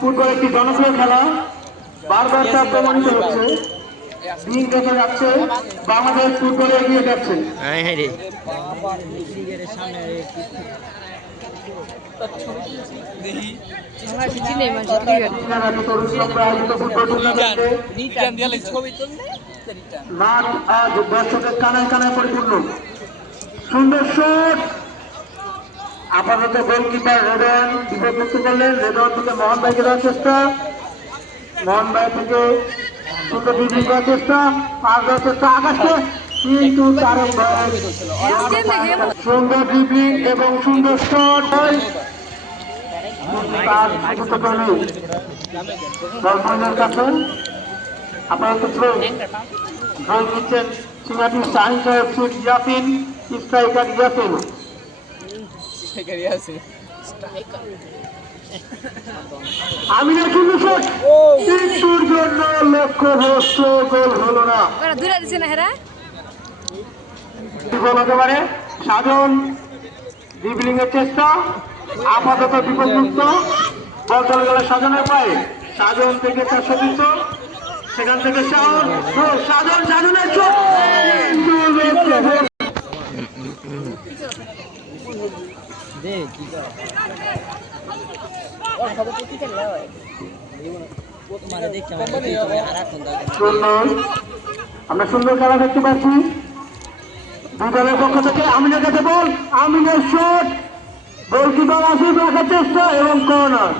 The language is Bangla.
ফুটবল একটি জনপ্রিয় খেলা। বারবার তা প্রমাণিত হচ্ছে। দিন যত যাচ্ছে বাংলাদেশ ফুটবলে এগিয়ে যাচ্ছে। হ্যাঁ হ্যাঁ মানে আজ দর্শকের কানায় কানায় পরিপূর্ণ। সুন্দর শট আপাতত গোলকিপার রেডন, বিপদমুক্ত করলেন রেডন থেকে মোহন ভাইকে দেওয়ার চেষ্টা। মোহন ভাই থেকে সুন্দর ডিগ্রি করার চেষ্টা পাস দেওয়ার চেষ্টা, আকাশে কিন্তু তারক ভাই। সুন্দর ইয়াসিন, স্ট্রাইকার ইয়াসিন। আমি না কিন্তু শট মৃত্যুর জন্য লক্ষ্য গোল হলো না। ওরা দূরে দিছে না হেরা? কি হতে পারে সাধন ড্রিবলিং এর চেষ্টা আপাতত বিপদমুক্ত। বল চলে গেল সাধনের পায়ে। সাধন থেকে তার সতীর্থ সেখান থেকে সাধন। আমরা সুন্দর খেলা দেখতে পাচ্ছি। দুই দলের পক্ষ থেকে আমিনের কাছে বল আমিনের শট গোলকিপার আসিফ রাখার চেষ্টা এবং কর্নার